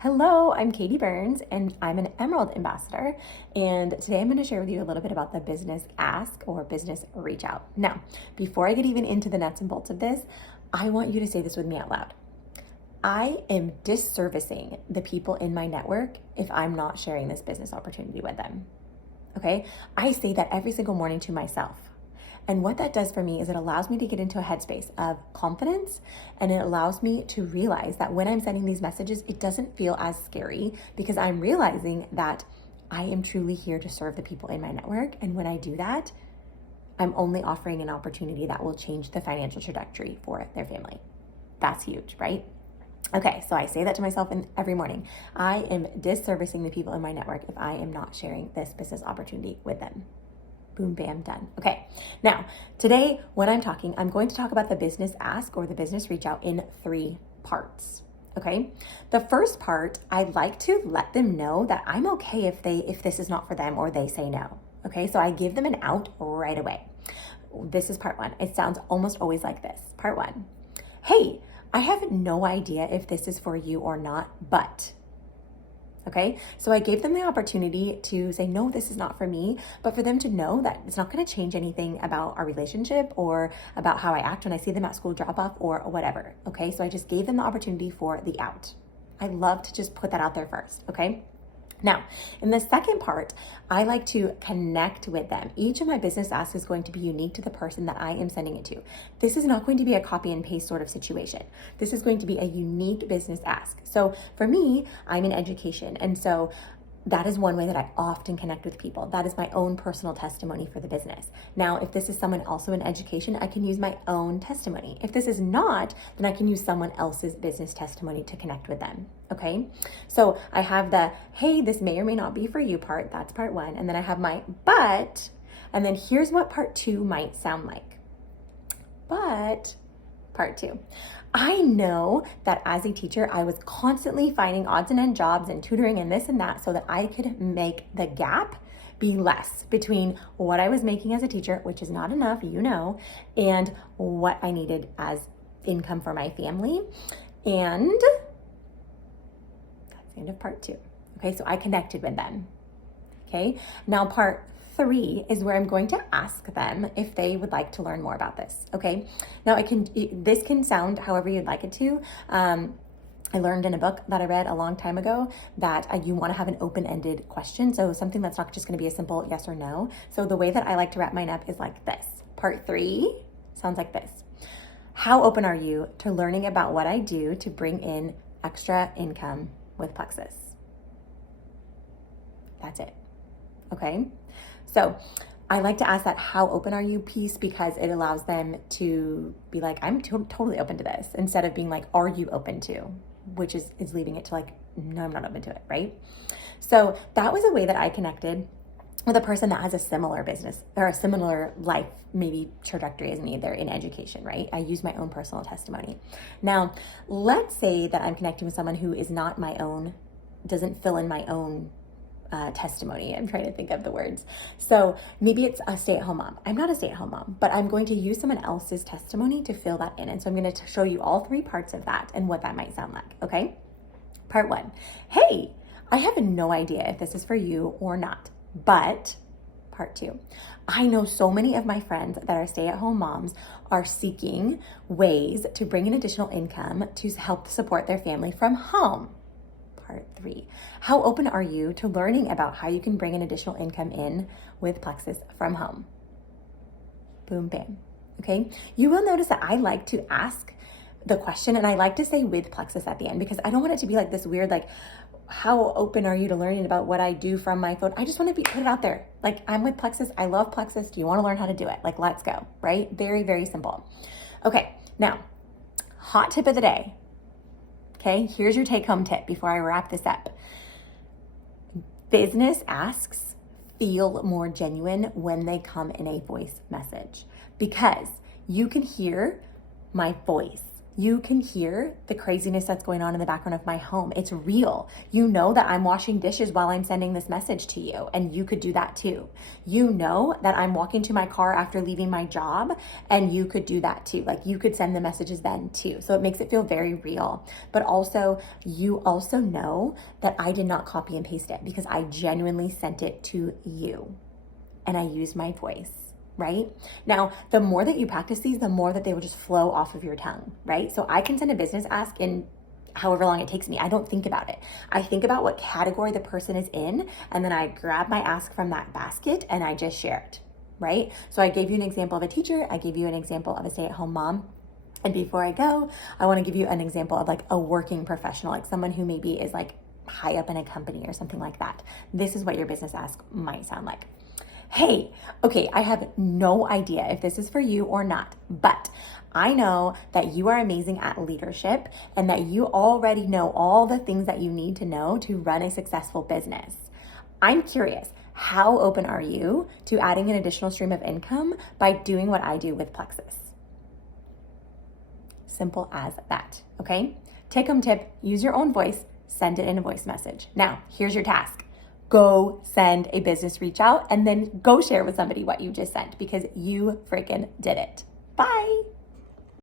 Hello, I'm Katie Burns and I'm an Emerald Ambassador. And today I'm going to share with you a little bit about the business ask or business reach out. Now, before I get even into the nuts and bolts of this, I want you to say this with me out loud. I am disservicing the people in my network if I'm not sharing this business opportunity with them. Okay? I say that every single morning to myself. And what that does for me is it allows me to get into a headspace of confidence, and it allows me to realize that when I'm sending these messages, it doesn't feel as scary because I'm realizing that I am truly here to serve the people in my network. And when I do that, I'm only offering an opportunity that will change the financial trajectory for their family. That's huge, right? Okay, so I say that to myself every morning. I am disservicing the people in my network if I am not sharing this business opportunity with them. Boom, bam, done. Okay, now today when I'm talking, I'm going to talk about the business ask or the business reach out in 3 parts. Okay, the first part, I'd like to let them know that I'm okay if this is not for them or they say no. Okay, so I give them an out right away. This is part 1. It sounds almost always like this. Part 1. Hey, I have no idea if this is for you or not, but. Okay, so I gave them the opportunity to say, no, this is not for me, but for them to know that it's not going to change anything about our relationship or about how I act when I see them at school drop off or whatever. Okay, so I just gave them the opportunity for the out. I love to just put that out there first. Okay. Now, in the second part, I like to connect with them. Each of my business asks is going to be unique to the person that I am sending it to. This is not going to be a copy and paste sort of situation. This is going to be a unique business ask. So for me, I'm in education. And so that is one way that I often connect with people. That is my own personal testimony for the business. Now, if this is someone also in education, I can use my own testimony. If this is not, then I can use someone else's business testimony to connect with them. Okay. So I have the, hey, this may or may not be for you part. That's part 1. And then I have my, but, and then here's what part 2 might sound like. But part 2. I know that as a teacher, I was constantly finding odds and end jobs and tutoring and this and that so that I could make the gap be less between what I was making as a teacher, which is not enough, and what I needed as income for my family. And that's the end of part 2. Okay, so I connected with them. Okay, now part 3 is where I'm going to ask them if they would like to learn more about this. Okay, now this can sound however you'd like it to. I learned in a book that I read a long time ago that you want to have an open-ended question. So something that's not just going to be a simple yes or no. So the way that I like to wrap mine up is like this. Part 3 sounds like this. How open are you to learning about what I do to bring in extra income with Plexus? That's it. Okay. So I like to ask that how open are you piece because it allows them to be like, I'm totally open to this instead of being like, are you open to, which is leaving it to like, no, I'm not open to it. Right. So that was a way that I connected with a person that has a similar business or a similar life, maybe trajectory as me. They're in education, right? I use my own personal testimony. Now, let's say that I'm connecting with someone who is not my own, doesn't fill in my own testimony. I'm trying to think of the words. So maybe it's a stay-at-home mom. I'm not a stay-at-home mom, but I'm going to use someone else's testimony to fill that in. And so I'm going to show you all 3 parts of that and what that might sound like. Okay. Part 1. Hey, I have no idea if this is for you or not, but part 2. I know so many of my friends that are stay-at-home moms are seeking ways to bring in additional income to help support their family from home. Part 3. How open are you to learning about how you can bring an additional income in with Plexus from home? Boom, bam. Okay. You will notice that I like to ask the question and I like to say with Plexus at the end because I don't want it to be like this weird, like, how open are you to learning about what I do from my phone? I just want to put it out there. Like, I'm with Plexus. I love Plexus. Do you want to learn how to do it? Like, let's go. Right? Very, very simple. Okay. Now, hot tip of the day. Okay, here's your take-home tip before I wrap this up. Business asks feel more genuine when they come in a voice message because you can hear my voice. You can hear the craziness that's going on in the background of my home. It's real. You know that I'm washing dishes while I'm sending this message to you, and you could do that too. You know that I'm walking to my car after leaving my job, and you could do that too. Like, you could send the messages then too. So it makes it feel very real. But also, you also know that I did not copy and paste it because I genuinely sent it to you, and I used my voice. Right? Now, the more that you practice these, the more that they will just flow off of your tongue, right? So I can send a business ask in however long it takes me. I don't think about it. I think about what category the person is in, and then I grab my ask from that basket and I just share it, right? So I gave you an example of a teacher. I gave you an example of a stay-at-home mom. And before I go, I want to give you an example of like a working professional, like someone who maybe is like high up in a company or something like that. This is what your business ask might sound like. Hey, okay, I have no idea if this is for you or not, but I know that you are amazing at leadership and that you already know all the things that you need to know to run a successful business. I'm curious, how open are you to adding an additional stream of income by doing what I do with Plexus? Simple as that, okay? Take home tip, use your own voice, send it in a voice message. Now, here's your task. Go send a business reach out and then go share with somebody what you just sent because you freaking did it. Bye.